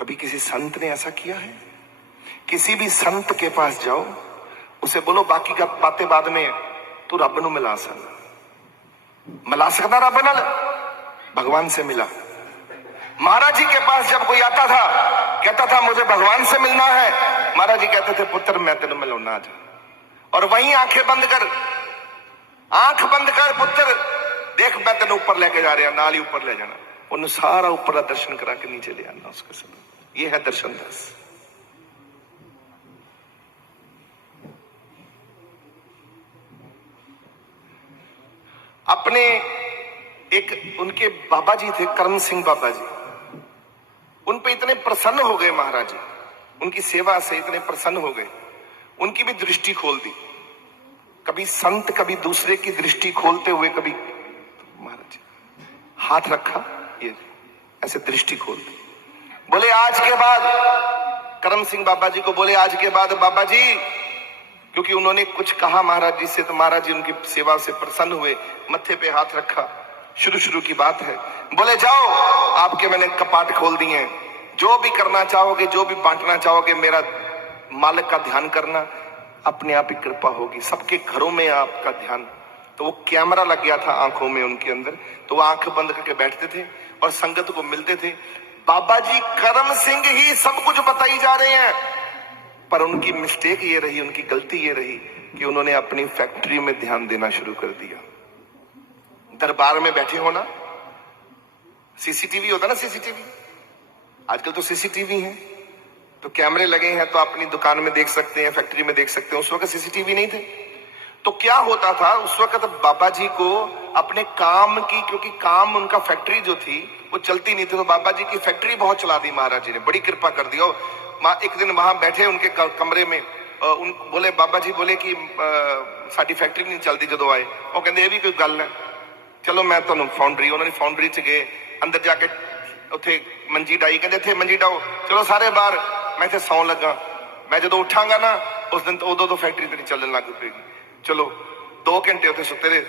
कभी किसी संत ने ऐसा किया है? किसी भी संत के पास जाओ, उसे बोलो बाकी का बातें बाद में, तू रब नूं मिला सकता रब नाल? भगवान से मिला। महाराज जी के पास जब कोई आता था, कहता था मुझे भगवान से मिलना है, महाराज जी कहते थे पुत्र मैं तेन मिलाना आज। और वहीं आंख बंद कर पुत्र देख मैं तेन ऊपर लेके जा रहा, नाल ही ऊपर ले जाना, उन्हें सारा ऊपर का दर्शन करा के नीचे ले आना उसके समय। ये है दर्शन दास। अपने एक उनके बाबा जी थे, करम सिंह बाबा जी, उन पे इतने प्रसन्न हो गए महाराज जी, उनकी सेवा से इतने प्रसन्न हो गए, उनकी भी दृष्टि खोल दी। कभी संत, कभी दूसरे की दृष्टि खोलते हुए, कभी महाराज जी हाथ रखा, ये ऐसे दृष्टि खोल दी। बोले आज के बाद, करम सिंह बाबा जी को बोले आज के बाद बाबा जी, क्योंकि उन्होंने कुछ कहा महाराज जी से, तो महाराज जी उनकी सेवा से प्रसन्न हुए, मत्थे पे हाथ रखा। शुरू की बात है। बोले जाओ, आपके मैंने कपाट खोल दिए हैं, जो भी करना चाहोगे, जो भी बांटना चाहोगे, मेरा मालिक का ध्यान करना, अपने आप ही कृपा होगी। सबके घरों में आपका ध्यान। तो वो कैमरा लग गया था आंखों में उनके अंदर, तो वो आंख बंद करके बैठते थे और संगत को मिलते थे। बाबा जी करम सिंह ही सब कुछ बताई जा रहे हैं, पर उनकी मिस्टेक ये रही, उनकी गलती ये रही कि उन्होंने अपनी फैक्ट्री में ध्यान देना शुरू कर दिया। दरबार में बैठे हो ना, सीसीटीवी होता ना, सीसीटीवी आजकल तो सीसीटीवी है, तो कैमरे लगे हैं, तो अपनी दुकान में देख सकते हैं, फैक्ट्री में देख सकते हैं। उस वक्त सीसीटीवी नहीं थे, तो क्या होता था उस वक्त बाबा जी को अपने काम की, क्योंकि काम उनका फैक्ट्री जो थी वो चलती नहीं थी, तो बाबा जी की फैक्ट्री बहुत चला दी महाराज जी ने, बड़ी कृपा कर दी। और एक दिन वहां बैठे उनके कमरे में, उन बोले बाबा जी बोले कि साडी फैक्ट्री नहीं चलती। जो आए वो कहते ये भी कोई गल है, चलो मैं तुहानू फाउंड्री, उन्होंने फाउंड्री च गए, अंदर जाके उत्थे मंजी डाई, कहते इत्थे मंजी डाओ, चलो सारे बाहर, मैं इत्थे सौन लगा, मैं जो उठांगा ना उस दिन उदों तो फैक्ट्री तेरी चलन लग पेगी। चलो 2 घंटे उत्थे सुते रहे,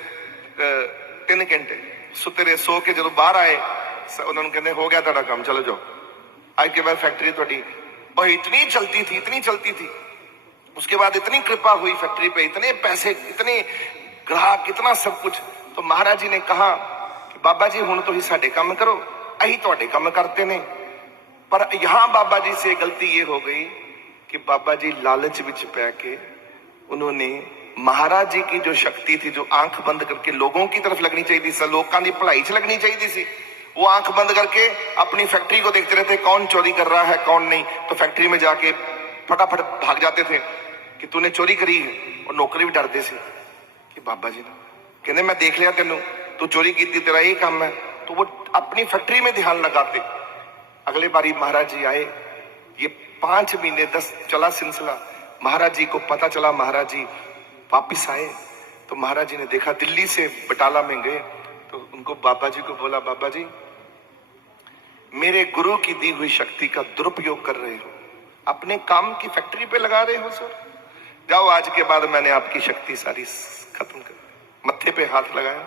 3 घंटे सुते रहे, सो के जो बाहर आए उन्होंने कहते हो गया तुहाडा काम, चलो जाओ। आज के बाद फैक्ट्री थोड़ी और इतनी चलती थी। उसके बाद इतनी कृपा हुई फैक्ट्री पे, इतने पैसे, इतने ग्राहक, इतना सब कुछ। तो महाराज जी ने कहा कि बाबा जी हुण तुसीं साडे काम करो, अहीं तुहाडे काम करते ने। पर यहां बाबा जी से गलती ये हो गई कि बाबा जी लालच विच पै के उन्होंने महाराज जी की जो शक्ति थी, जो आंख बंद करके लोगों की तरफ लगनी चाहिए थी, लोगों की भलाई च लगनी चाहिए थी, वो आंख बंद करके अपनी फैक्ट्री को देखते रहते, कौन चोरी कर रहा है कौन नहीं। तो फैक्ट्री में जाके फटाफट भाग जाते थे कि तूने चोरी करी है, और नौकरी भी डरते थे कि बाबा जी ने कहते मैं देख लिया तेनू, तू चोरी की, तेरा यही काम है। तो वो अपनी फैक्ट्री में ध्यान लगाते। अगले बारी महाराज जी आए, ये 5 महीने 10 चला सिलसिला। महाराज जी को पता चला, महाराज जी वापिस आए, तो महाराज जी ने देखा, दिल्ली से बटाला में गए, तो उनको बाबा जी को बोला, बाबा जी मेरे गुरु की दी हुई शक्ति का दुरुपयोग कर रहे हो, अपने काम की फैक्ट्री पे लगा रहे हो सर, जाओ आज के बाद मैंने आपकी शक्ति सारी खत्म कर दी। मत्थे पे हाथ लगाया,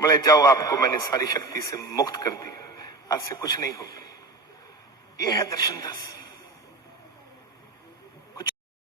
बोले जाओ आपको मैंने सारी शक्ति से मुक्त कर दिया, आज से कुछ नहीं होगा। ये है दर्शन दास।